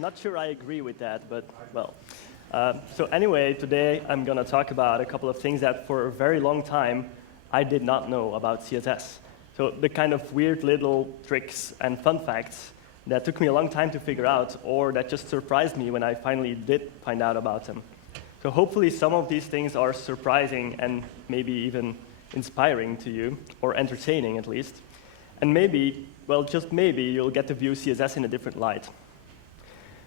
not sure I agree with that, but well. So anyway, today I'm going to talk about a couple of things that for a very long time I did not know about CSS. So the kind of weird little tricks and fun facts that took me a long time to figure out, or that just surprised me when I finally did find out about them. So hopefully some of these things are surprising and maybe even inspiring to you, or entertaining at least. And maybe, well, just maybe, you'll get to view CSS in a different light.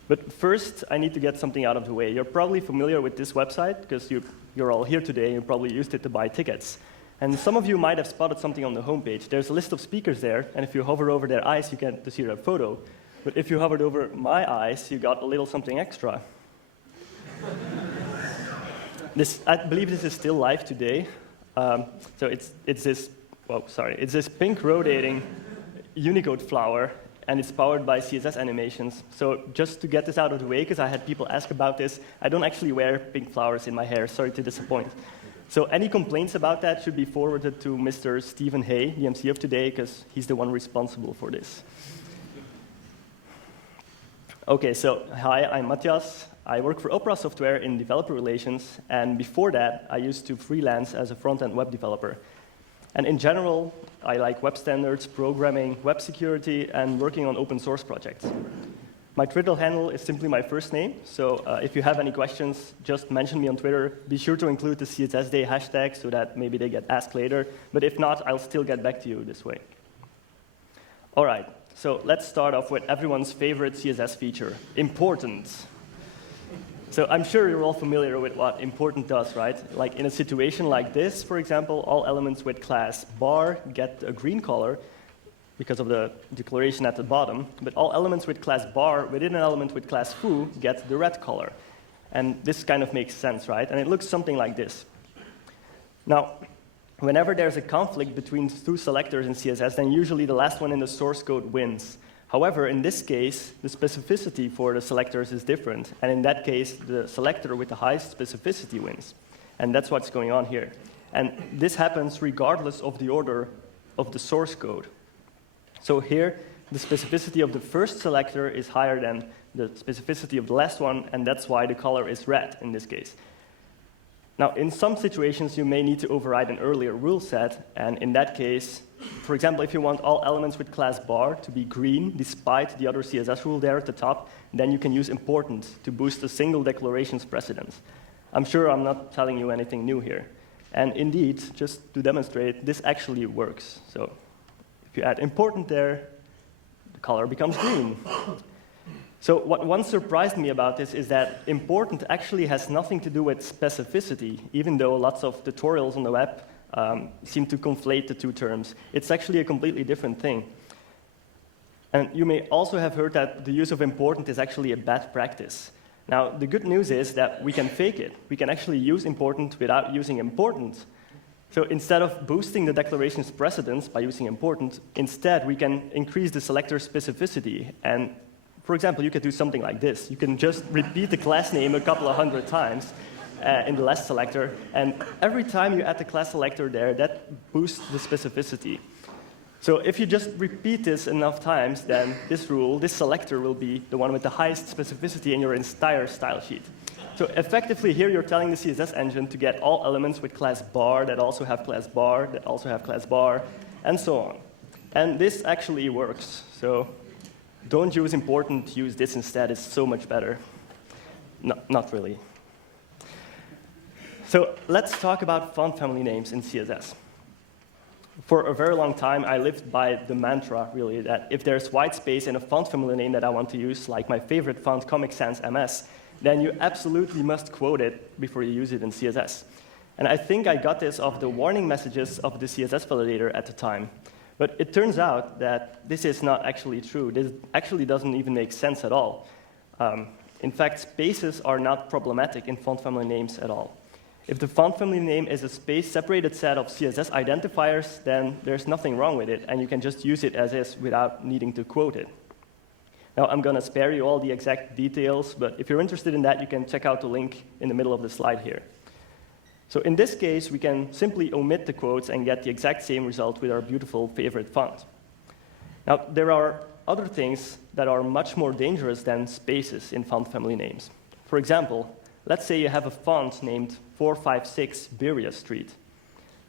But first, I need to get something out of the way. You're probably familiar with this website, because you're all here today, and you probably used it to buy tickets. And some of you might have spotted something on the homepage. There's a list of speakers there, and if you hover over their eyes, you get to see their photo. But if you hovered over my eyes, you got a little something extra. I believe this is still live today. So it's this pink rotating Unicode flower, and it's powered by CSS animations. So just to get this out of the way, because I had people ask about this, I don't actually wear pink flowers in my hair. Sorry to disappoint. So any complaints about that should be forwarded to Mr. Stephen Hay, the MC of today, because he's the one responsible for this. OK, so hi, I'm Mathias. I work for Opera Software in developer relations, and before that, I used to freelance as a front-end web developer. And in general, I like web standards, programming, web security, and working on open source projects. My Twitter handle is simply my first name, so if you have any questions, just mention me on Twitter. Be sure to include the CSS Day hashtag so that maybe they get asked later, but if not, I'll still get back to you this way. All right, so let's start off with everyone's favorite CSS feature, important. So I'm sure you're all familiar with what important does, right? Like in a situation like this, for example, all elements with class bar get a green color because of the declaration at the bottom, but all elements with class bar within an element with class foo get the red color. And this kind of makes sense, right? And it looks something like this. Now, whenever there's a conflict between two selectors in CSS, then usually the last one in the source code wins. However, in this case, the specificity for the selectors is different. And in that case, the selector with the highest specificity wins. And that's what's going on here. And this happens regardless of the order of the source code. So here, the specificity of the first selector is higher than the specificity of the last one, and that's why the color is red in this case. Now, in some situations, you may need to override an earlier rule set, and in that case, for example, if you want all elements with class bar to be green, despite the other CSS rule there at the top, then you can use important to boost a single declaration's precedence. I'm sure I'm not telling you anything new here. And indeed, just to demonstrate, this actually works. So if you add important there, the color becomes green. So what once surprised me about this is that important actually has nothing to do with specificity, even though lots of tutorials on the web seem to conflate the two terms. It's actually a completely different thing. And you may also have heard that the use of important is actually a bad practice. Now, the good news is that we can fake it. We can actually use important without using important. So instead of boosting the declaration's precedence by using important, instead we can increase the selector specificity. And for example, you could do something like this. You can just repeat the class name a couple of hundred times in the last selector, and every time you add the class selector there, that boosts the specificity. So if you just repeat this enough times, then this rule, this selector, will be the one with the highest specificity in your entire style sheet. So effectively, here you're telling the CSS engine to get all elements with class bar that also have class bar, that also have class bar, and so on. And this actually works. So don't use important, use this instead. It's so much better. No, not really. So let's talk about font family names in CSS. For a very long time, I lived by the mantra, really, that if there's white space in a font family name that I want to use, like my favorite font, Comic Sans MS, then you absolutely must quote it before you use it in CSS. And I think I got this off the warning messages of the CSS validator at the time. But it turns out that this is not actually true. This actually doesn't even make sense at all. In fact, spaces are not problematic in font family names at all. If the font family name is a space-separated set of CSS identifiers, then there's nothing wrong with it, and you can just use it as is without needing to quote it. Now, I'm going to spare you all the exact details, but if you're interested in that, you can check out the link in the middle of the slide here. So in this case, we can simply omit the quotes and get the exact same result with our beautiful favorite font. Now, there are other things that are much more dangerous than spaces in font family names. For example, let's say you have a font named 456 Beria Street.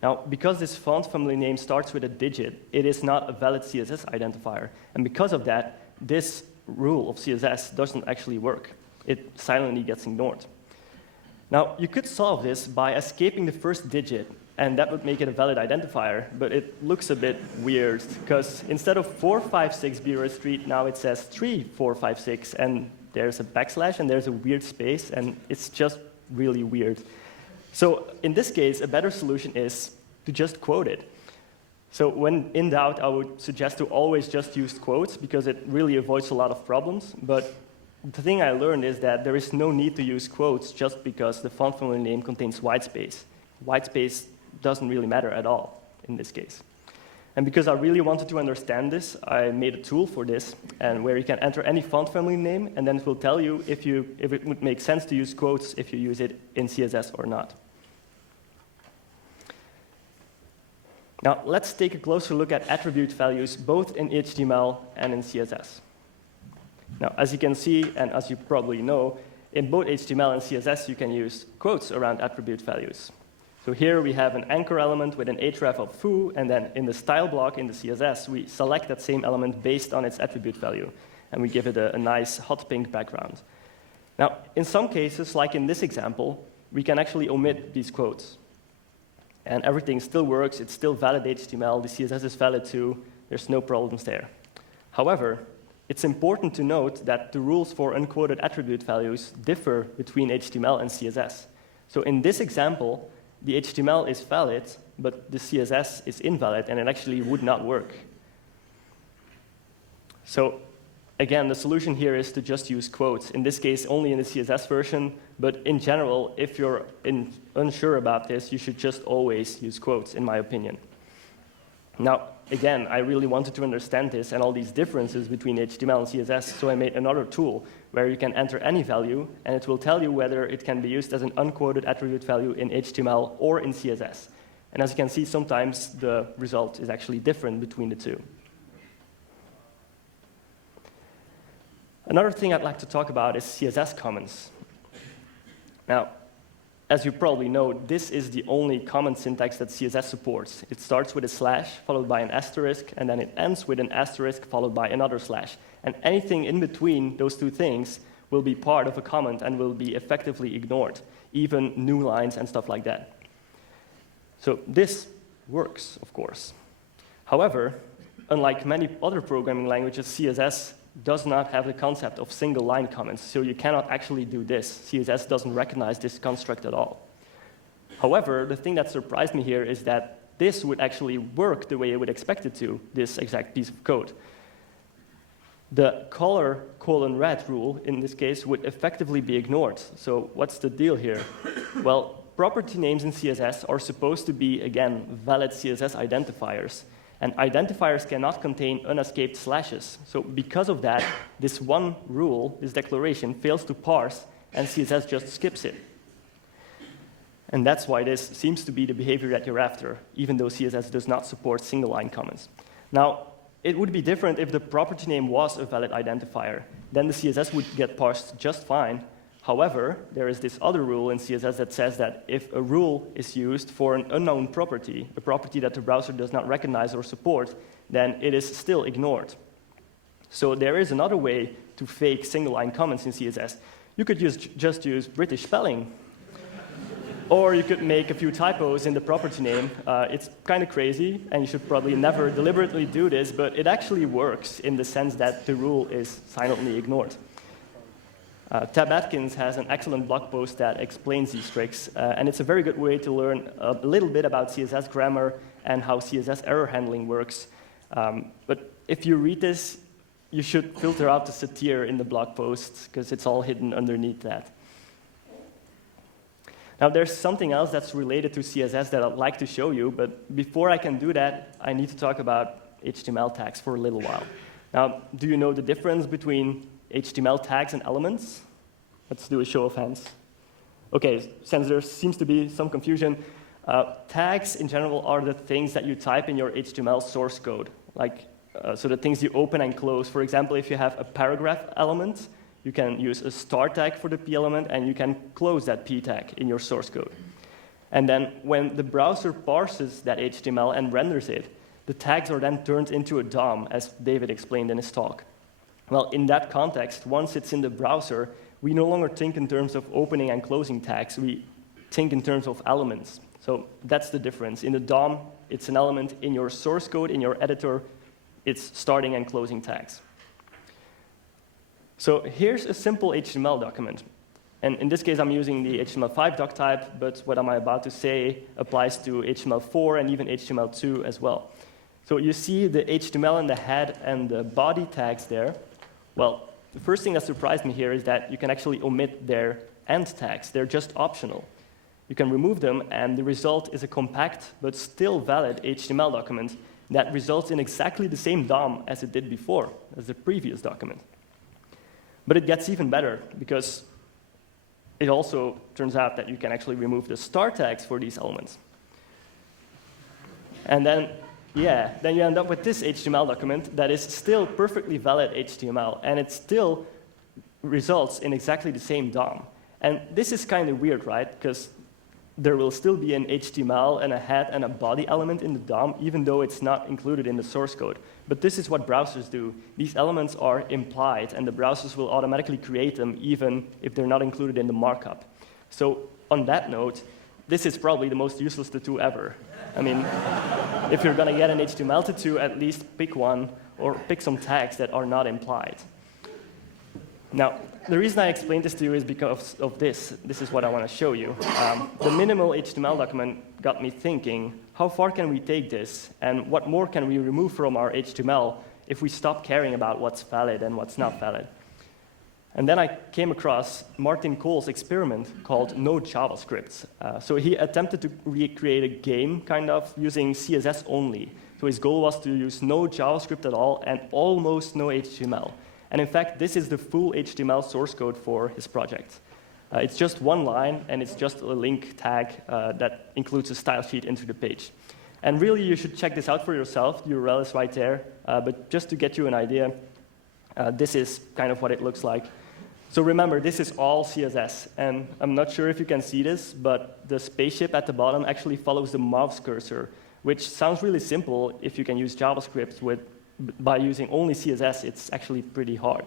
Now, because this font family name starts with a digit, it is not a valid CSS identifier. And because of that, this rule of CSS doesn't actually work. It silently gets ignored. Now, you could solve this by escaping the first digit, and that would make it a valid identifier, but it looks a bit weird, because instead of 456 Beria Street, now it says 3456, and there's a backslash, and there's a weird space, and it's just really weird. So in this case, a better solution is to just quote it. So when in doubt, I would suggest to always just use quotes, because it really avoids a lot of problems. But the thing I learned is that there is no need to use quotes just because the font family name contains whitespace. Whitespace doesn't really matter at all in this case. And because I really wanted to understand this, I made a tool for this, and where you can enter any font family name, and then it will tell you if it would make sense to use quotes if you use it in CSS or not. Now, let's take a closer look at attribute values, both in HTML and in CSS. Now, as you can see, and as you probably know, in both HTML and CSS, you can use quotes around attribute values. So here we have an anchor element with an href of foo, and then in the style block in the CSS, we select that same element based on its attribute value, and we give it a nice hot pink background. Now, in some cases, like in this example, we can actually omit these quotes. And everything still works, it's still valid HTML, the CSS is valid too, there's no problems there. However, it's important to note that the rules for unquoted attribute values differ between HTML and CSS. So in this example, the HTML is valid, but the CSS is invalid, and it actually would not work. So again, the solution here is to just use quotes, in this case only in the CSS version, but in general, if you're unsure about this, you should just always use quotes, in my opinion. Now, again, I really wanted to understand this and all these differences between HTML and CSS, so I made another tool where you can enter any value, and it will tell you whether it can be used as an unquoted attribute value in HTML or in CSS. And as you can see, sometimes the result is actually different between the two. Another thing I'd like to talk about is CSS comments. Now, as you probably know, this is the only comment syntax that CSS supports. It starts with a slash, followed by an asterisk, and then it ends with an asterisk, followed by another slash. And anything in between those two things will be part of a comment and will be effectively ignored, even new lines and stuff like that. So this works, of course. However, unlike many other programming languages, CSS does not have the concept of single line comments, so you cannot actually do this. CSS doesn't recognize this construct at all. However, the thing that surprised me here is that this would actually work the way I would expect it to, this exact piece of code. The color :red rule, in this case, would effectively be ignored. So what's the deal here? Well, property names in CSS are supposed to be, again, valid CSS identifiers. And identifiers cannot contain unescaped slashes. So because of that, this one rule, this declaration, fails to parse, and CSS just skips it. And that's why this seems to be the behavior that you're after, even though CSS does not support single-line comments. Now, it would be different if the property name was a valid identifier. Then the CSS would get parsed just fine. However, there is this other rule in CSS that says that if a rule is used for an unknown property, a property that the browser does not recognize or support, then it is still ignored. So there is another way to fake single-line comments in CSS. You could just use British spelling. Or you could make a few typos in the property name. It's kind of crazy, and you should probably never deliberately do this, but it actually works in the sense that the rule is silently ignored. Tab Atkins has an excellent blog post that explains these tricks, and it's a very good way to learn a little bit about CSS grammar and how CSS error handling works. But if you read this, you should filter out the satire in the blog post, because it's all hidden underneath that. Now, there's something else that's related to CSS that I'd like to show you, but before I can do that, I need to talk about HTML tags for a little while. Now, do you know the difference between HTML tags and elements? Let's do a show of hands. Okay, since there seems to be some confusion, tags in general are the things that you type in your HTML source code. Like so the things you open and close. For example, if you have a paragraph element, you can use a start tag for the p element, and you can close that p tag in your source code. And then when the browser parses that HTML and renders it, the tags are then turned into a DOM, as David explained in his talk. Well, in that context, once it's in the browser, we no longer think in terms of opening and closing tags. We think in terms of elements. So that's the difference. In the DOM, it's an element. In your source code, in your editor, it's starting and closing tags. So here's a simple HTML document. And in this case, I'm using the HTML5 doc type, but what I'm about to say applies to HTML4 and even HTML2 as well. So you see the HTML and the head and the body tags there. Well, the first thing that surprised me here is that you can actually omit their end tags. They're just optional. You can remove them, and the result is a compact but still valid HTML document that results in exactly the same DOM as it did before, as the previous document. But it gets even better, because it also turns out that you can actually remove the start tags for these elements. And then you end up with this HTML document that is still perfectly valid HTML, and it still results in exactly the same DOM. And this is kind of weird, right? Because there will still be an HTML and a head and a body element in the DOM, even though it's not included in the source code. But this is what browsers do. These elements are implied, and the browsers will automatically create them, even if they're not included in the markup. So on that note, this is probably the most useless tattoo ever. I mean, if you're going to get an HTML tattoo, at least pick one, or pick some tags that are not implied. Now, the reason I explained this to you is because of this. This is what I want to show you. The minimal HTML document got me thinking, how far can we take this, and what more can we remove from our HTML if we stop caring about what's valid and what's not valid? And then I came across Martin Cole's experiment called No JavaScript. So he attempted to recreate a game, kind of, using CSS only. So his goal was to use no JavaScript at all and almost no HTML. And in fact, this is the full HTML source code for his project. It's just one line, and it's just a link tag that includes a style sheet into the page. And really, you should check this out for yourself. The URL is right there. But just to get you an idea, this is kind of what it looks like. So remember, this is all CSS. And I'm not sure if you can see this, but the spaceship at the bottom actually follows the mouse cursor, which sounds really simple if you can use JavaScript by using only CSS. It's actually pretty hard.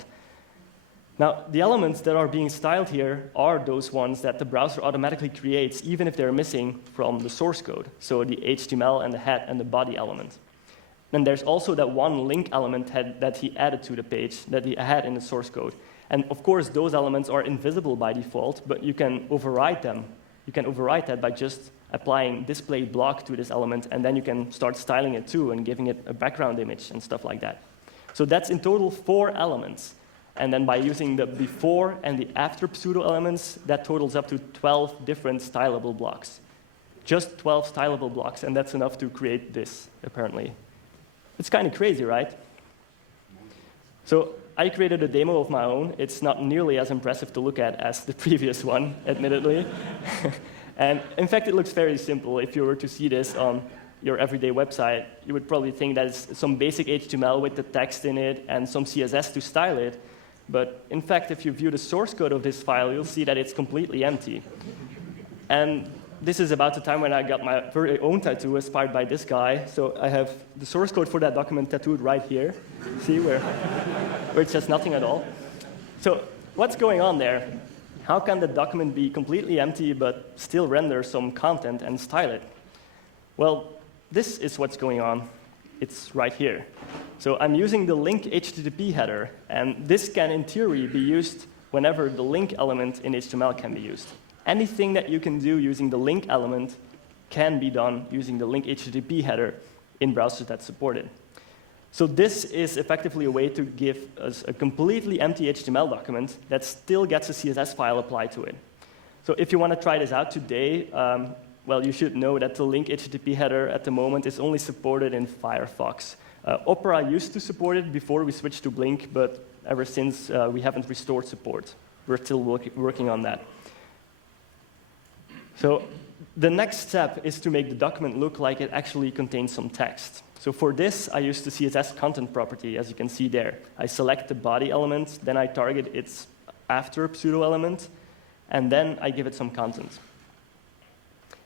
Now, the elements that are being styled here are those ones that the browser automatically creates, even if they're missing from the source code, so the HTML and the head and the body element. And there's also that one link element that he added to the page that he had in the source code. And of course, those elements are invisible by default, but you can override them. You can override that by just applying display block to this element, and then you can start styling it too and giving it a background image and stuff like that. So that's in total 4 elements. And then by using the before and the after pseudo elements, that totals up to 12 different stylable blocks. Just 12 stylable blocks, and that's enough to create this, apparently. It's kind of crazy, right? So I created a demo of my own. It's not nearly as impressive to look at as the previous one, admittedly. And in fact, it looks very simple. If you were to see this on your everyday website, you would probably think that it's some basic HTML with the text in it and some CSS to style it. But in fact, if you view the source code of this file, you'll see that it's completely empty. And this is about the time when I got my very own tattoo inspired by this guy. So I have the source code for that document tattooed right here. See where it says nothing at all. So what's going on there? How can the document be completely empty but still render some content and style it? Well, this is what's going on. It's right here. So I'm using the link HTTP header, and this can, in theory, be used whenever the link element in HTML can be used. Anything that you can do using the link element can be done using the link HTTP header in browsers that support it. So this is effectively a way to give us a completely empty HTML document that still gets a CSS file applied to it. So if you want to try this out today, well, you should know that the link HTTP header at the moment is only supported in Firefox. Opera used to support it before we switched to Blink, but ever since, we haven't restored support. We're still working on that. So the next step is to make the document look like it actually contains some text. So for this, I use the CSS content property, as you can see there. I select the body element, then I target its after pseudo element, and then I give it some content.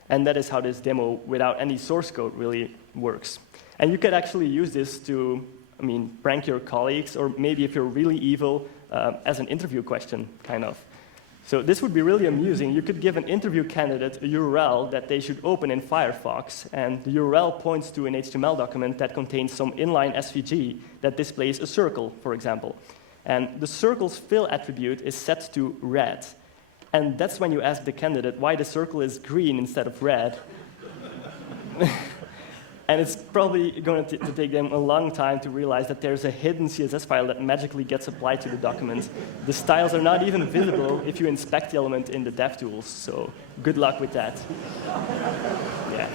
And that is how this demo, without any source code, really works. And you could actually use this to, prank your colleagues, or maybe if you're really evil, as an interview question, kind of. So this would be really amusing. You could give an interview candidate a URL that they should open in Firefox, and the URL points to an HTML document that contains some inline SVG that displays a circle, for example. And the circle's fill attribute is set to red. And that's when you ask the candidate why the circle is green instead of red. And it's probably going to take them a long time to realize that there's a hidden CSS file that magically gets applied to the document. The styles are not even visible if you inspect the element in the DevTools, so good luck with that. Yeah.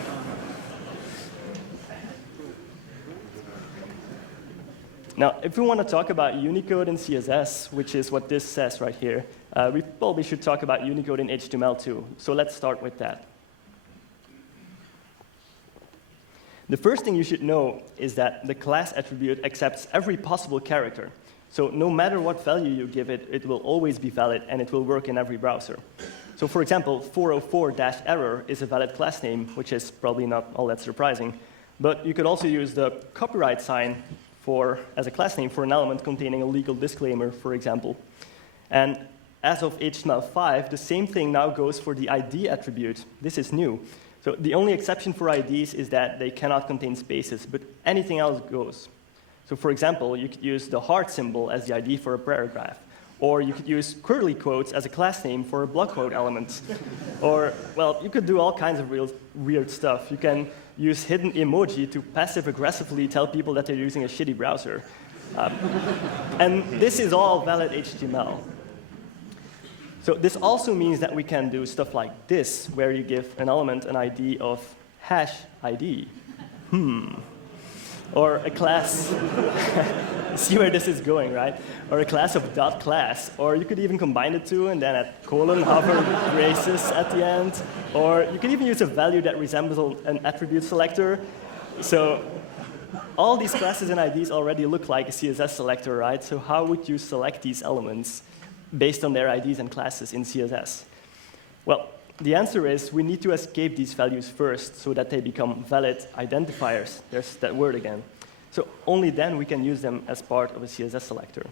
Now, if we want to talk about Unicode in CSS, which is what this says right here, we probably should talk about Unicode in HTML too. So let's start with that. The first thing you should know is that the class attribute accepts every possible character. So no matter what value you give it, it will always be valid, and it will work in every browser. So for example, 404-error is a valid class name, which is probably not all that surprising. But you could also use the copyright sign as a class name for an element containing a legal disclaimer, for example. And as of HTML5, the same thing now goes for the ID attribute. This is new. So the only exception for IDs is that they cannot contain spaces, but anything else goes. So for example, you could use the heart symbol as the ID for a paragraph, or you could use curly quotes as a class name for a block quote element. Or, well, you could do all kinds of real weird stuff. You can use hidden emoji to passive-aggressively tell people that they're using a shitty browser. And this is all valid HTML. So this also means that we can do stuff like this, where you give an element an ID of hash ID. Or a class, see where this is going, right? Or a class of dot class. Or you could even combine the two and then add colon, hover, braces at the end. Or you could even use a value that resembles an attribute selector. So all these classes and IDs already look like a CSS selector, right? So how would you select these elements based on their IDs and classes in CSS? Well, the answer is we need to escape these values first so that they become valid identifiers. There's that word again. So only then we can use them as part of a CSS selector.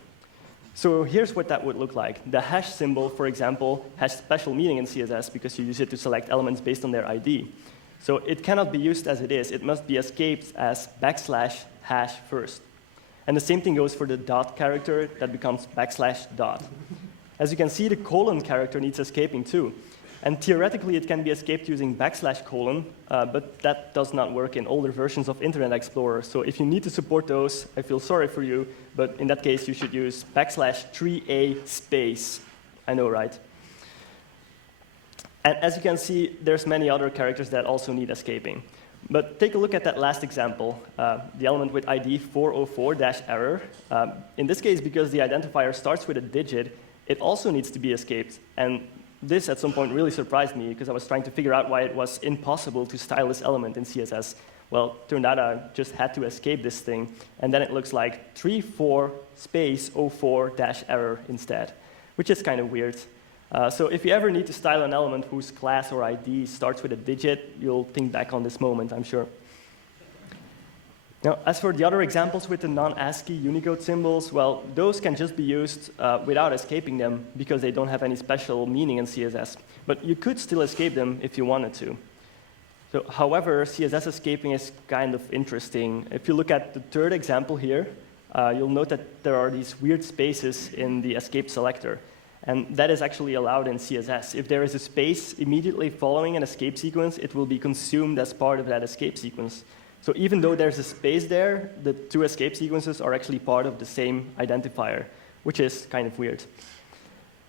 So here's what that would look like. The hash symbol, for example, has special meaning in CSS because you use it to select elements based on their ID. So it cannot be used as it is. It must be escaped as \hash first. And the same thing goes for the dot character that becomes \dot. As you can see, the colon character needs escaping too. And theoretically, it can be escaped using \:, but that does not work in older versions of Internet Explorer. So if you need to support those, I feel sorry for you, but in that case, you should use \3a space. I know, right? And as you can see, there's many other characters that also need escaping. But take a look at that last example, the element with ID 404-error. In this case, because the identifier starts with a digit, it also needs to be escaped. And this, at some point, really surprised me, because I was trying to figure out why it was impossible to style this element in CSS. Well, turned out I just had to escape this thing, and then it looks like 34 space 04-error instead, which is kind of weird. So if you ever need to style an element whose class or ID starts with a digit, you'll think back on this moment, I'm sure. Now, as for the other examples with the non-ASCII Unicode symbols, well, those can just be used without escaping them because they don't have any special meaning in CSS. But you could still escape them if you wanted to. So, however, CSS escaping is kind of interesting. If you look at the third example here, you'll note that there are these weird spaces in the escape selector. And that is actually allowed in CSS. If there is a space immediately following an escape sequence, it will be consumed as part of that escape sequence. So even though there's a space there, the two escape sequences are actually part of the same identifier, which is kind of weird.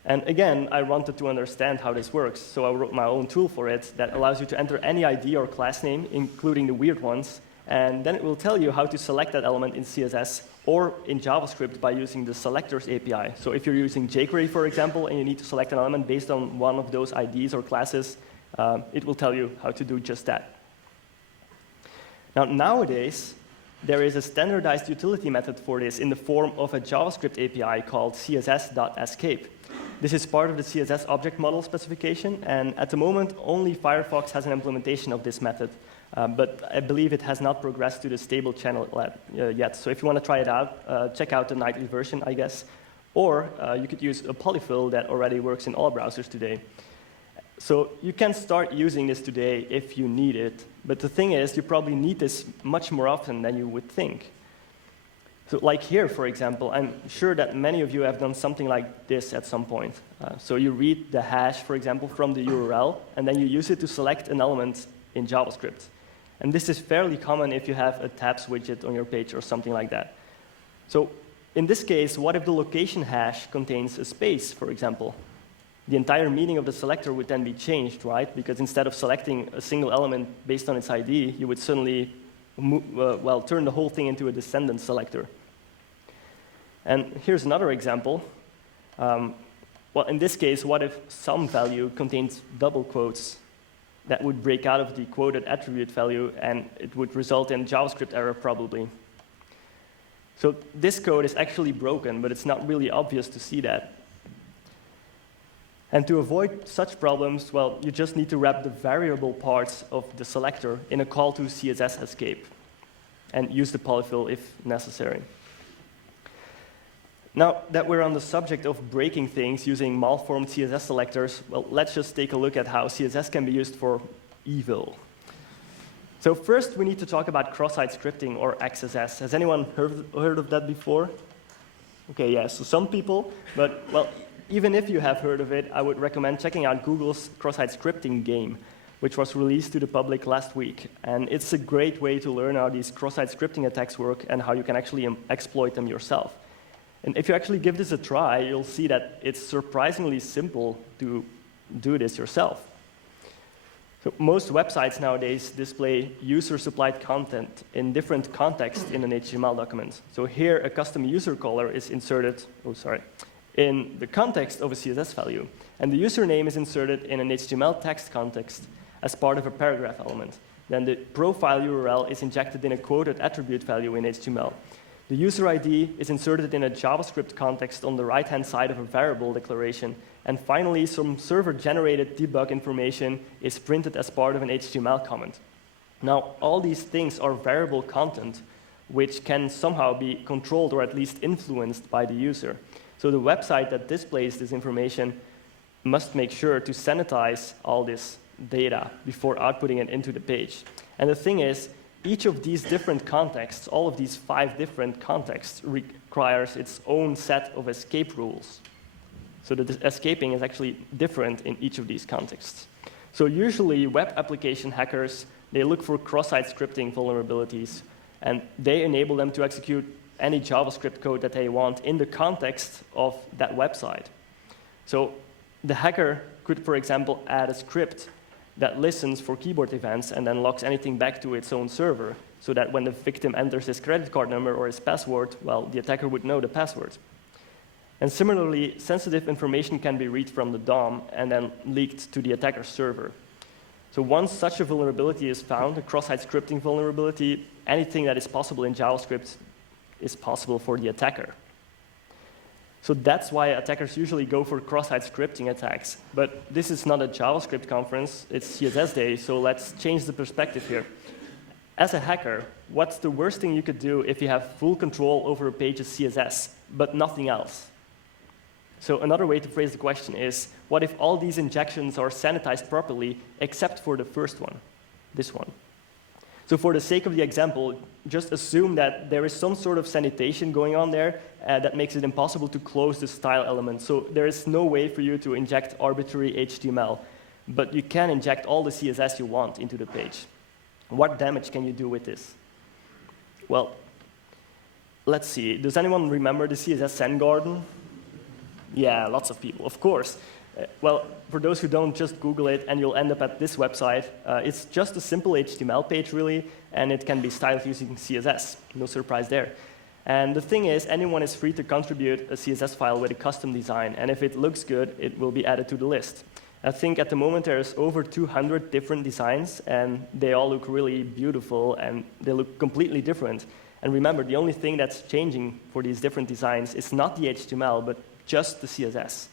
And again, I wanted to understand how this works, so I wrote my own tool for it that allows you to enter any ID or class name, including the weird ones, and then it will tell you how to select that element in CSS or in JavaScript by using the selectors API. So if you're using jQuery, for example, and you need to select an element based on one of those IDs or classes, it will tell you how to do just that. Now, nowadays, there is a standardized utility method for this in the form of a JavaScript API called css.escape. This is part of the CSS object model specification, and at the moment, only Firefox has an implementation of this method, but I believe it has not progressed to the stable channel yet. So if you want to try it out, check out the nightly version, I guess. Or you could use a polyfill that already works in all browsers today. So you can start using this today if you need it, but the thing is, you probably need this much more often than you would think. So like here, for example, I'm sure that many of you have done something like this at some point. So you read the hash, for example, from the URL, and then you use it to select an element in JavaScript. And this is fairly common if you have a tabs widget on your page or something like that. So in this case, what if the location hash contains a space, for example? The entire meaning of the selector would then be changed, right? Because instead of selecting a single element based on its ID, you would suddenly turn the whole thing into a descendant selector. And here's another example. Well, in this case, what if some value contains double quotes? That would break out of the quoted attribute value, and it would result in JavaScript error, probably. So this code is actually broken, but it's not really obvious to see that. And to avoid such problems, well, you just need to wrap the variable parts of the selector in a call to CSS escape and use the polyfill if necessary. Now that we're on the subject of breaking things using malformed CSS selectors, well, let's just take a look at how CSS can be used for evil. So first, we need to talk about cross-site scripting, or XSS. Has anyone heard of that before? Okay, yeah, so some people, but well, even if you have heard of it, I would recommend checking out Google's cross-site scripting game, which was released to the public last week. And it's a great way to learn how these cross-site scripting attacks work and how you can actually exploit them yourself. And if you actually give this a try, you'll see that it's surprisingly simple to do this yourself. So most websites nowadays display user-supplied content in different contexts in an HTML document. So here, a custom user caller is inserted, in the context of a CSS value. And the username is inserted in an HTML text context as part of a paragraph element. Then the profile URL is injected in a quoted attribute value in HTML. The user ID is inserted in a JavaScript context on the right-hand side of a variable declaration. And finally, some server-generated debug information is printed as part of an HTML comment. Now, all these things are variable content, which can somehow be controlled or at least influenced by the user. So the website that displays this information must make sure to sanitize all this data before outputting it into the page. And the thing is, each of these different contexts, all of these 5 different contexts, requires its own set of escape rules. So the escaping is actually different in each of these contexts. So usually, web application hackers, they look for cross-site scripting vulnerabilities, and they enable them to execute any JavaScript code that they want in the context of that website. So the hacker could, for example, add a script that listens for keyboard events and then logs anything back to its own server, so that when the victim enters his credit card number or his password, well, the attacker would know the password. And similarly, sensitive information can be read from the DOM and then leaked to the attacker's server. So once such a vulnerability is found, a cross-site scripting vulnerability, anything that is possible in JavaScript is possible for the attacker. So that's why attackers usually go for cross-site scripting attacks. But this is not a JavaScript conference, it's CSS Day, so let's change the perspective here. As a hacker, what's the worst thing you could do if you have full control over a page's CSS, but nothing else? So another way to phrase the question is, what if all these injections are sanitized properly, except for the first one, this one? So for the sake of the example, just assume that there is some sort of sanitation going on there that makes it impossible to close the style element. So there is no way for you to inject arbitrary HTML, but you can inject all the CSS you want into the page. What damage can you do with this? Well, let's see. Does anyone remember the CSS Zen Garden? Yeah, lots of people, of course. Well, for those who don't, just Google it, and you'll end up at this website. It's just a simple HTML page, really, and it can be styled using CSS. No surprise there. And the thing is, anyone is free to contribute a CSS file with a custom design, and if it looks good, it will be added to the list. I think at the moment there's over 200 different designs, and they all look really beautiful, and they look completely different. And remember, the only thing that's changing for these different designs is not the HTML, but just the CSS.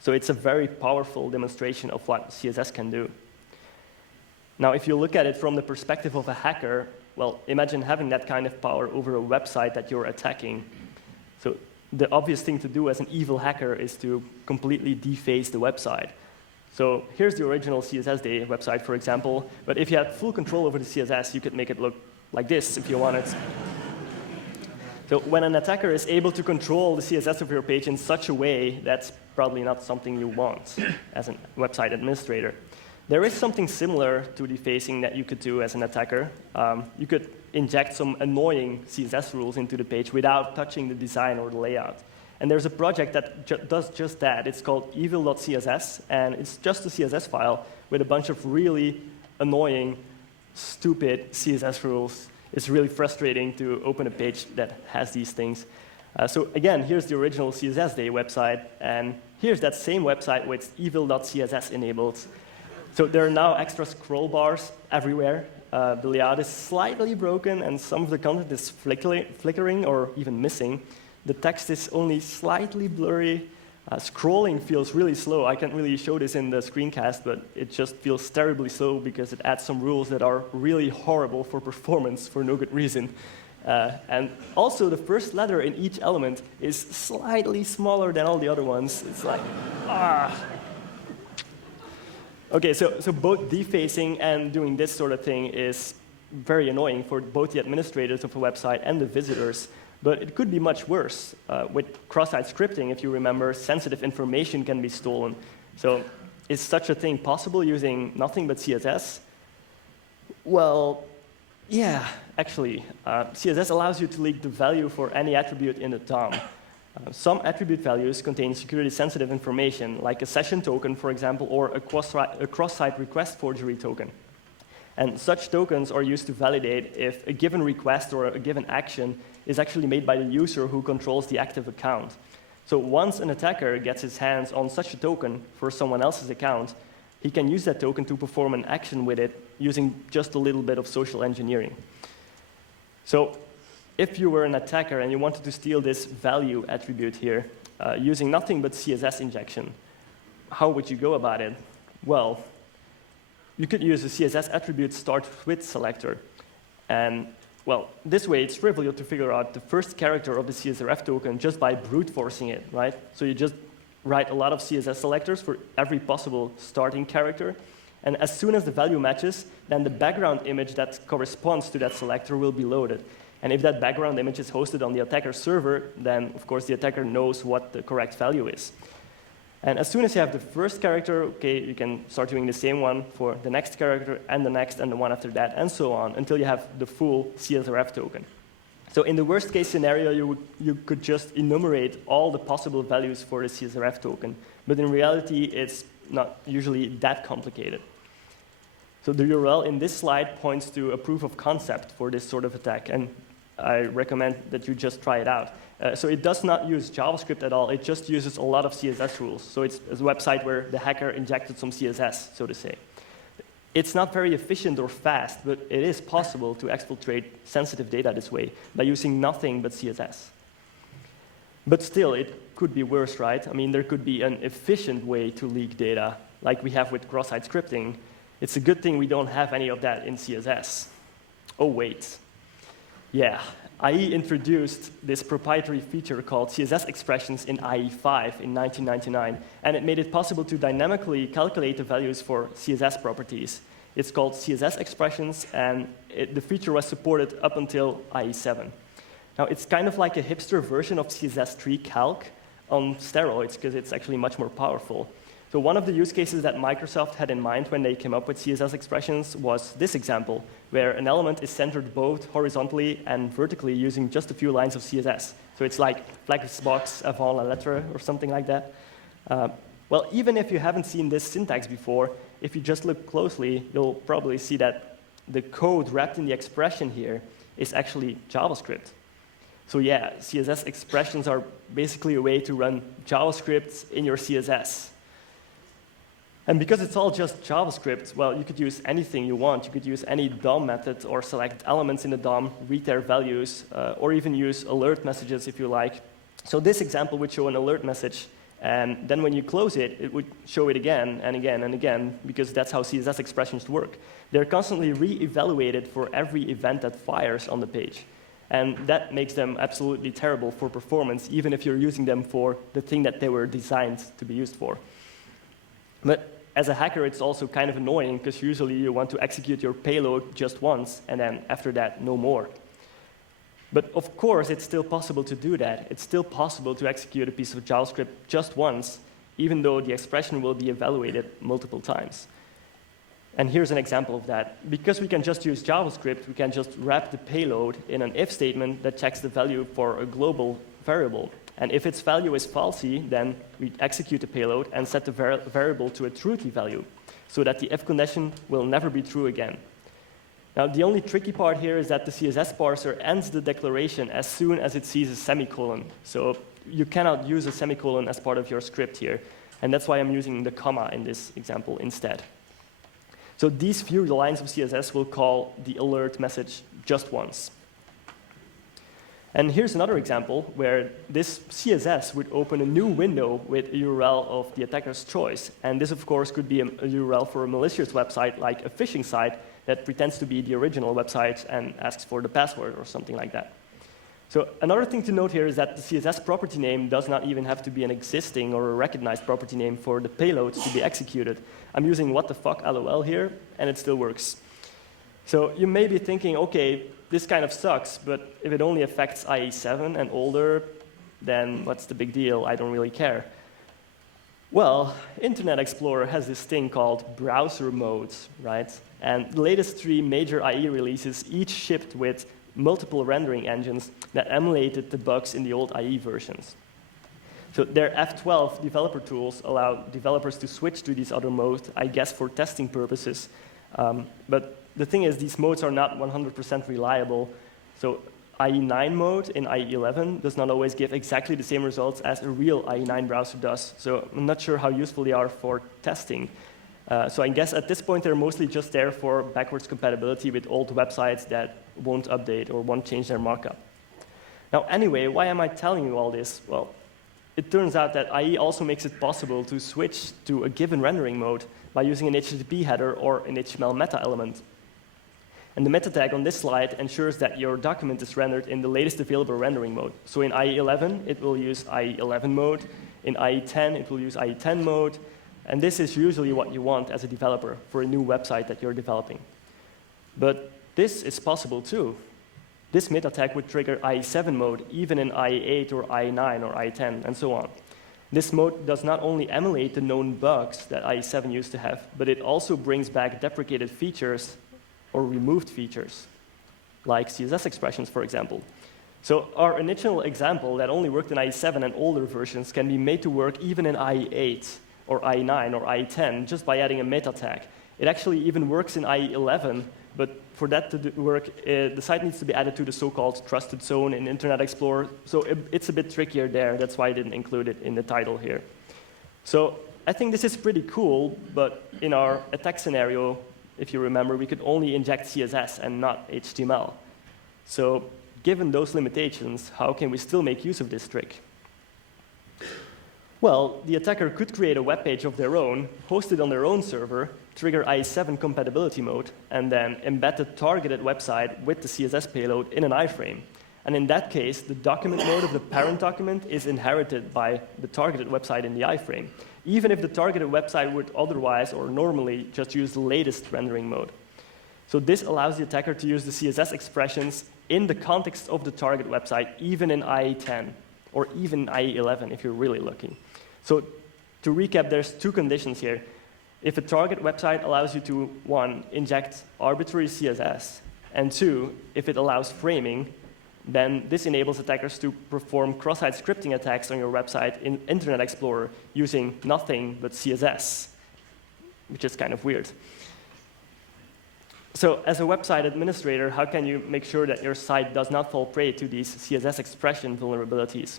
So it's a very powerful demonstration of what CSS can do. Now, if you look at it from the perspective of a hacker, well, imagine having that kind of power over a website that you're attacking. So the obvious thing to do as an evil hacker is to completely deface the website. So here's the original CSS Day website, for example. But if you had full control over the CSS, you could make it look like this if you wanted. So when an attacker is able to control the CSS of your page in such a way, that's probably not something you want as a website administrator. There is something similar to defacing that you could do as an attacker. You could inject some annoying CSS rules into the page without touching the design or the layout. And there's a project that does just that. It's called evil.css, and it's just a CSS file with a bunch of really annoying, stupid CSS rules. It's really frustrating to open a page that has these things. So again, here's the original CSS Day website, and here's that same website with evil.css enabled. So there are now extra scroll bars everywhere. The layout is slightly broken, and some of the content is flickering or even missing. The text is only slightly blurry. Scrolling feels really slow. I can't really show this in the screencast, but it just feels terribly slow because it adds some rules that are really horrible for performance for no good reason. And also, the first letter in each element is slightly smaller than all the other ones. It's like, ah. OK, so both defacing and doing this sort of thing is very annoying for both the administrators of a website and the visitors. But it could be much worse. With cross-site scripting, if you remember, sensitive information can be stolen. So is such a thing possible using nothing but CSS? Well, yeah, actually. CSS allows you to leak the value for any attribute in the DOM. Some attribute values contain security-sensitive information, like a session token, for example, or a cross-site request forgery token. And such tokens are used to validate if a given request or a given action is actually made by the user who controls the active account. So once an attacker gets his hands on such a token for someone else's account, he can use that token to perform an action with it using just a little bit of social engineering. So if you were an attacker and you wanted to steal this value attribute here using nothing but CSS injection, how would you go about it? Well, you could use a CSS attribute start with selector. And well, this way it's trivial to figure out the first character of the CSRF token just by brute forcing it, right? So you just write a lot of CSS selectors for every possible starting character. And as soon as the value matches, then the background image that corresponds to that selector will be loaded. And if that background image is hosted on the attacker server, then of course the attacker knows what the correct value is. And as soon as you have the first character, okay, you can start doing the same one for the next character and the next and the one after that and so on until you have the full CSRF token. So in the worst case scenario, you could just enumerate all the possible values for the CSRF token. But in reality, it's not usually that complicated. So the URL in this slide points to a proof of concept for this sort of attack. And I recommend that you just try it out. So it does not use JavaScript at all. It just uses a lot of CSS rules. So it's a website where the hacker injected some CSS, so to say. It's not very efficient or fast, but it is possible to exfiltrate sensitive data this way by using nothing but CSS. But still, it could be worse, right? I mean, there could be an efficient way to leak data, like we have with cross-site scripting. It's a good thing we don't have any of that in CSS. Oh, wait. Yeah, IE introduced this proprietary feature called CSS expressions in IE5 in 1999, and it made it possible to dynamically calculate the values for CSS properties. It's called CSS expressions, and the feature was supported up until IE7. Now, it's kind of like a hipster version of CSS tree calc on steroids, because it's actually much more powerful. So one of the use cases that Microsoft had in mind when they came up with CSS expressions was this example, where an element is centered both horizontally and vertically using just a few lines of CSS. So it's like flexbox avant la lettre or something like that. Well, even if you haven't seen this syntax before, if you just look closely, you'll probably see that the code wrapped in the expression here is actually JavaScript. So yeah, CSS expressions are basically a way to run JavaScript in your CSS. And because it's all just JavaScript, well, you could use anything you want. You could use any DOM method or select elements in the DOM, read their values, or even use alert messages if you like. So this example would show an alert message, and then when you close it, it would show it again and again and again, because that's how CSS expressions work. They're constantly re-evaluated for every event that fires on the page. And that makes them absolutely terrible for performance, even if you're using them for the thing that they were designed to be used for. But as a hacker, it's also kind of annoying, because usually you want to execute your payload just once, and then after that, no more. But of course, it's still possible to do that. It's still possible to execute a piece of JavaScript just once, even though the expression will be evaluated multiple times. And here's an example of that. Because we can just use JavaScript, we can just wrap the payload in an if statement that checks the value for a global variable. And if its value is falsy, then we execute the payload and set the variable to a true key value, so that the if condition will never be true again. Now, the only tricky part here is that the CSS parser ends the declaration as soon as it sees a semicolon. So you cannot use a semicolon as part of your script here. And that's why I'm using the comma in this example instead. So these few lines of CSS will call the alert message just once. And here's another example where this CSS would open a new window with a URL of the attacker's choice. And this, of course, could be a URL for a malicious website, like a phishing site that pretends to be the original website and asks for the password or something like that. So another thing to note here is that the CSS property name does not even have to be an existing or a recognized property name for the payload to be executed. I'm using what the fuck LOL here, and it still works. So you may be thinking, okay, this kind of sucks, but if it only affects IE7 and older, then what's the big deal? I don't really care. Well, Internet Explorer has this thing called browser modes, right? And the latest 3 major IE releases each shipped with multiple rendering engines that emulated the bugs in the old IE versions. So their F12 developer tools allow developers to switch to these other modes, I guess for testing purposes. But the thing is, these modes are not 100% reliable. So IE9 mode in IE11 does not always give exactly the same results as a real IE9 browser does. So I'm not sure how useful they are for testing. So I guess at this point, they're mostly just there for backwards compatibility with old websites that won't update or won't change their markup. Now, anyway, why am I telling you all this? Well, it turns out that IE also makes it possible to switch to a given rendering mode by using an HTTP header or an HTML meta element. And the meta tag on this slide ensures that your document is rendered in the latest available rendering mode. So in IE11, it will use IE11 mode. In IE10, it will use IE10 mode. And this is usually what you want as a developer for a new website that you're developing. But this is possible too. This meta tag would trigger IE7 mode even in IE8 or IE9 or IE10 and so on. This mode does not only emulate the known bugs that IE7 used to have, but it also brings back deprecated features or removed features, like CSS expressions, for example. So our initial example that only worked in IE7 and older versions can be made to work even in IE8 or IE9 or IE10 just by adding a meta tag. It actually even works in IE11, but for that to work, the site needs to be added to the so-called trusted zone in Internet Explorer. So it's a bit trickier there. That's why I didn't include it in the title here. So I think this is pretty cool, but in our attack scenario, if you remember, we could only inject CSS and not HTML. So given those limitations, how can we still make use of this trick? Well, the attacker could create a web page of their own, host it on their own server, trigger IE7 compatibility mode, and then embed the targeted website with the CSS payload in an iframe. And in that case, the document mode of the parent document is inherited by the targeted website in the iframe, even if the targeted website would otherwise or normally just use the latest rendering mode. So this allows the attacker to use the CSS expressions in the context of the target website, even in IE10, or even IE11 if you're really lucky. So to recap, there's 2 conditions here. If a target website allows you to, 1, inject arbitrary CSS, and 2, if it allows framing, then this enables attackers to perform cross-site scripting attacks on your website in Internet Explorer using nothing but CSS, which is kind of weird. So as a website administrator, how can you make sure that your site does not fall prey to these CSS expression vulnerabilities?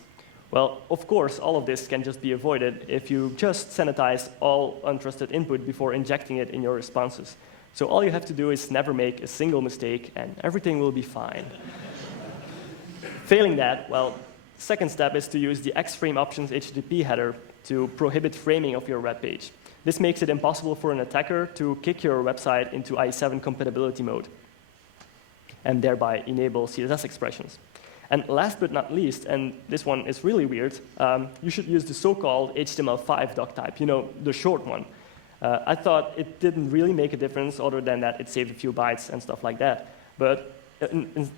Well, of course, all of this can just be avoided if you just sanitize all untrusted input before injecting it in your responses. So all you have to do is never make a single mistake, and everything will be fine. Failing that, well, second step is to use the xframe options HTTP header to prohibit framing of your web page. This makes it impossible for an attacker to kick your website into IE7 compatibility mode, and thereby enable CSS expressions. And last but not least, and this one is really weird, you should use the so-called HTML5 doc type, you know, the short one. I thought it didn't really make a difference other than that it saved a few bytes and stuff like that. But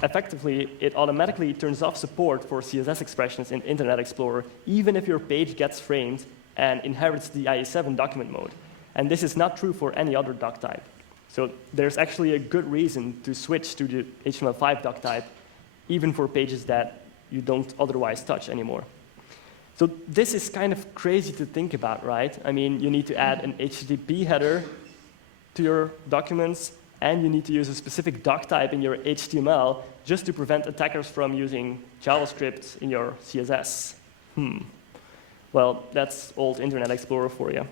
effectively, it automatically turns off support for CSS expressions in Internet Explorer, even if your page gets framed and inherits the IE7 document mode. And this is not true for any other doc type. So there's actually a good reason to switch to the HTML5 doc type, even for pages that you don't otherwise touch anymore. So this is kind of crazy to think about, right? I mean, you need to add an HTTP header to your documents, and you need to use a specific doc type in your HTML just to prevent attackers from using JavaScript in your CSS. Well, that's old Internet Explorer for you.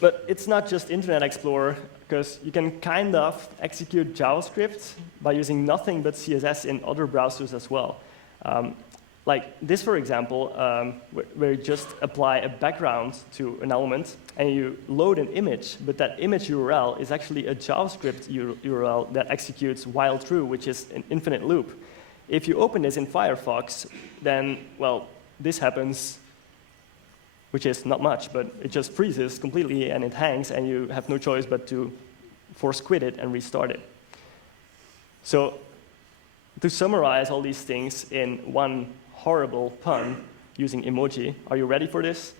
But it's not just Internet Explorer, because you can kind of execute JavaScript by using nothing but CSS in other browsers as well. Like this, for example, where you just apply a background to an element, and you load an image, but that image URL is actually a JavaScript URL that executes while true, which is an infinite loop. If you open this in Firefox, then, well, this happens, which is not much, but it just freezes completely and it hangs, and you have no choice but to force quit it and restart it. So to summarize all these things in one horrible pun using emoji, are you ready for this?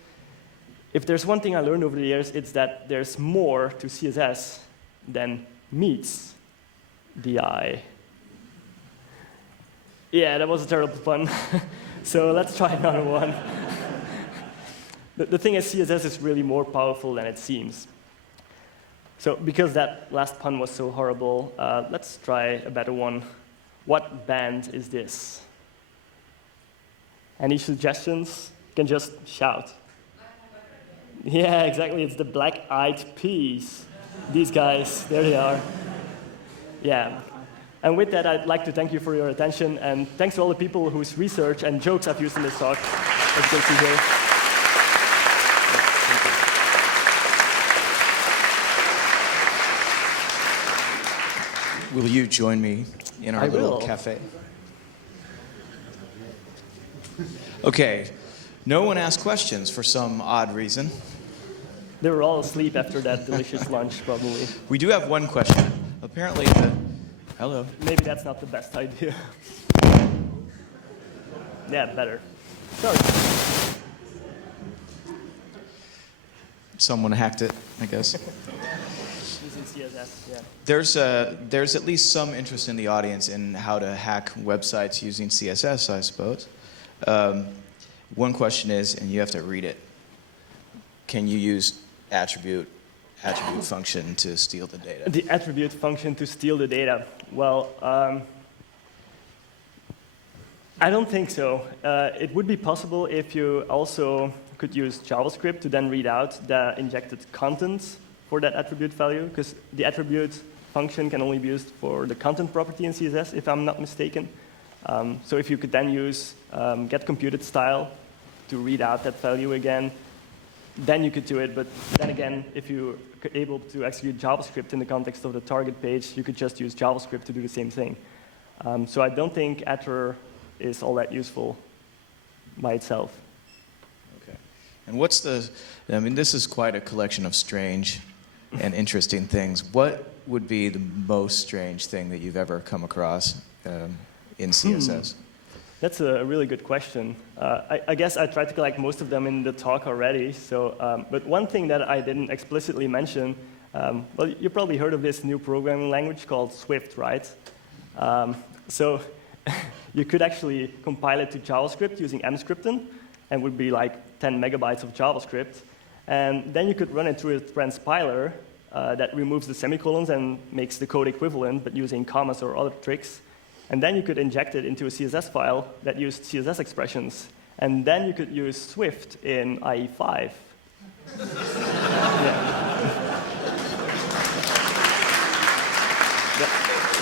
If there's one thing I learned over the years, it's that there's more to CSS than meets the eye. Yeah, that was a terrible pun. So let's try another one. The thing is, CSS is really more powerful than it seems. So because that last pun was so horrible, let's try a better one. What band is this? Any suggestions? You can just shout. Yeah, exactly. It's the Black Eyed Peas. These guys, there they are. Yeah. And with that, I'd like to thank you for your attention, and thanks to all the people whose research and jokes I've used in this talk. As you can see here. Will you join me in our little cafe? Okay, no one asked questions for some odd reason. They were all asleep after that delicious lunch, probably. We do have one question. Apparently, hello. Maybe that's not the best idea. Yeah, better. Sorry. Someone hacked it, I guess. Using CSS, yeah. There's at least some interest in the audience in how to hack websites using CSS, I suppose. One question is, and you have to read it, can you use attribute function to steal the data? The attribute function to steal the data. Well, I don't think so. It would be possible if you also could use JavaScript to then read out the injected content for that attribute value, because the attribute function can only be used for the content property in CSS, if I'm not mistaken. So if you could then use getComputedStyle to read out that value again, then you could do it. But then again, if you're able to execute JavaScript in the context of the target page, you could just use JavaScript to do the same thing. So I don't think attr is all that useful by itself. Okay. And what's I mean, this is quite a collection of strange and interesting things. What would be the most strange thing that you've ever come across in CSS? That's a really good question. I guess I tried to collect most of them in the talk already. So, but one thing that I didn't explicitly mention, well, you probably heard of this new programming language called Swift, right? So you could actually compile it to JavaScript using mscripten, and would be like 10 megabytes of JavaScript. And then you could run it through a transpiler that removes the semicolons and makes the code equivalent, but using commas or other tricks. And then you could inject it into a CSS file that used CSS expressions. And then you could use Swift in IE5.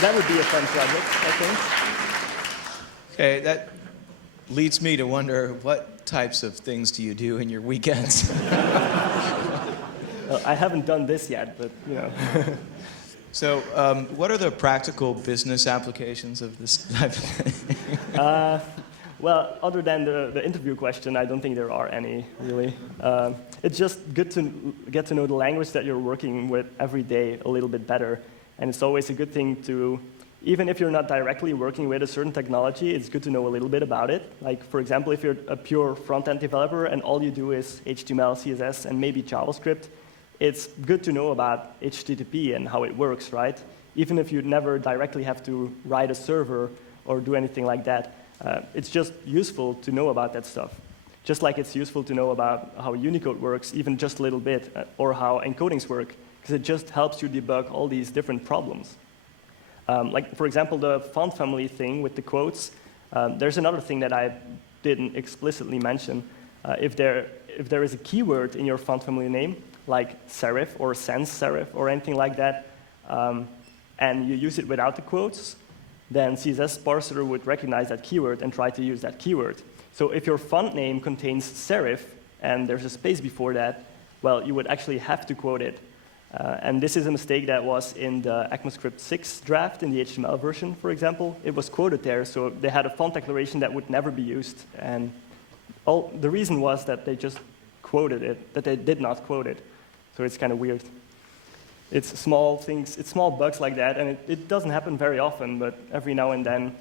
That would be a fun project, I think. Okay, that leads me to wonder, what types of things do you do in your weekends? I haven't done this yet, but you know. So, what are the practical business applications of this type of thing? Well, other than the interview question, I don't think there are any, really. It's just good to get to know the language that you're working with every day a little bit better. And it's always a good thing to, even if you're not directly working with a certain technology, it's good to know a little bit about it. Like, for example, if you're a pure front-end developer and all you do is HTML, CSS, and maybe JavaScript, it's good to know about HTTP and how it works, right? Even if you never directly have to write a server or do anything like that. It's just useful to know about that stuff. Just like it's useful to know about how Unicode works, even just a little bit, or how encodings work, because it just helps you debug all these different problems. Like, for example, the font family thing with the quotes, there's another thing that I didn't explicitly mention. If there is a keyword in your font family name, like serif or sans serif or anything like that, and you use it without the quotes, then CSS parser would recognize that keyword and try to use that keyword. So if your font name contains serif and there's a space before that, well, you would actually have to quote it. And this is a mistake that was in the ECMAScript 6 draft in the HTML version, for example. It was quoted there, so they had a font declaration that would never be used. And the reason was that they just quoted it, that they did not quote it. So it's kind of weird. It's small things, it's small bugs like that, and it doesn't happen very often, but every now and then,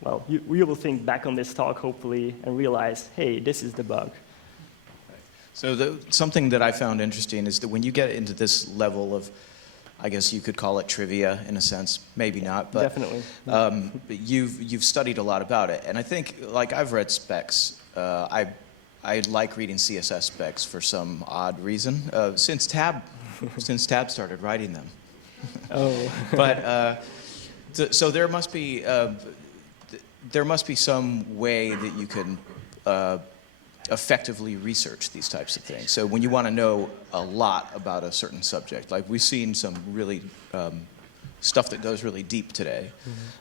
well, you will think back on this talk, hopefully, and realize, hey, this is the bug. So something that I found interesting is that when you get into this level of, I guess you could call it trivia in a sense, maybe not, but definitely. You've studied a lot about it, and I think, like, I've read specs. I like reading CSS specs for some odd reason, since Tab started writing them. Oh. But so there must be some way that you can effectively research these types of things. So when you want to know a lot about a certain subject, like we've seen some really stuff that goes really deep today.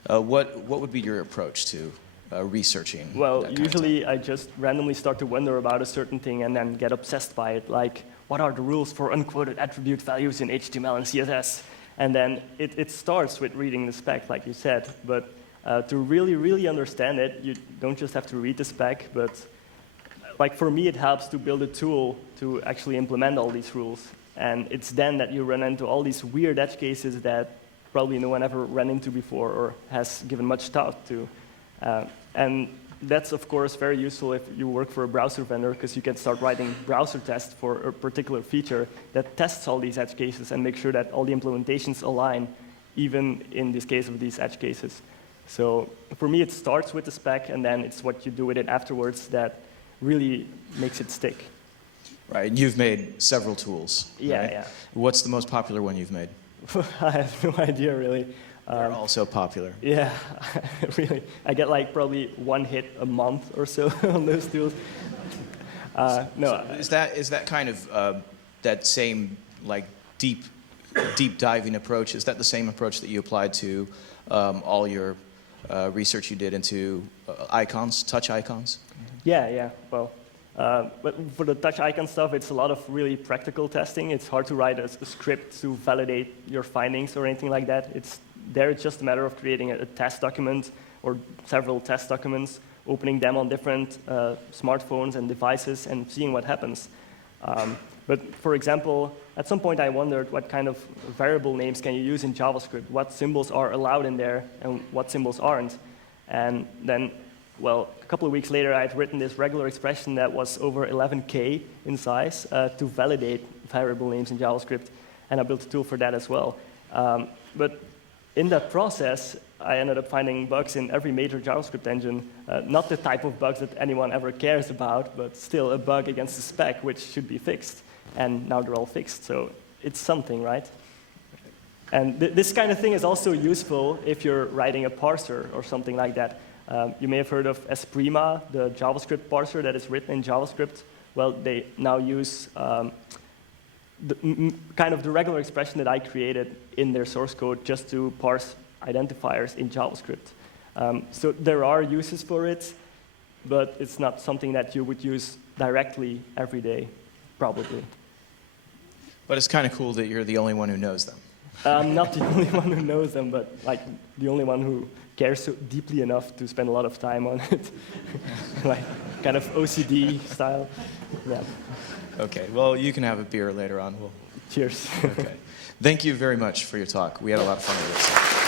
What would be your approach to researching? Well, usually I just randomly start to wonder about a certain thing and then get obsessed by it, like, what are the rules for unquoted attribute values in HTML and CSS? And then it starts with reading the spec, like you said. But to really, really understand it, you don't just have to read the spec, but like for me, it helps to build a tool to actually implement all these rules. And it's then that you run into all these weird edge cases that probably no one ever ran into before or has given much thought to. And that's, of course, very useful if you work for a browser vendor, because you can start writing browser tests for a particular feature that tests all these edge cases and make sure that all the implementations align, even in this case of these edge cases. So for me, it starts with the spec, and then it's what you do with it afterwards that really makes it stick. Right, and you've made several tools. Yeah, right? yeah. What's the most popular one you've made? I have no idea, really. They're also popular. Yeah, really. I get like probably one hit a month or so on those tools. No. So is that kind of that same like deep diving approach? Is that the same approach that you applied to all your research you did into icons, touch icons? Yeah. Well, but for the touch icon stuff, it's a lot of really practical testing. It's hard to write a script to validate your findings or anything like that. It's just a matter of creating a test document or several test documents, opening them on different smartphones and devices and seeing what happens. But for example, at some point I wondered what kind of variable names can you use in JavaScript, what symbols are allowed in there and what symbols aren't. And then, well, a couple of weeks later, I had written this regular expression that was over 11K in size to validate variable names in JavaScript, and I built a tool for that as well. But in that process, I ended up finding bugs in every major JavaScript engine, not the type of bugs that anyone ever cares about, but still a bug against the spec, which should be fixed. And now they're all fixed, so it's something, right? And this kind of thing is also useful if you're writing a parser or something like that. You may have heard of Esprima, the JavaScript parser that is written in JavaScript. Well, they now use kind of the regular expression that I created in their source code just to parse identifiers in JavaScript. So there are uses for it, but it's not something that you would use directly every day, probably. But it's kind of cool that you're the only one who knows them. I'm not the only one who knows them, but like the only one who cares so deeply enough to spend a lot of time on it. Like kind of OCD style. Yeah. Okay, well, you can have a beer later on. Cheers. Okay. Thank you very much for your talk. We had a lot of fun with this.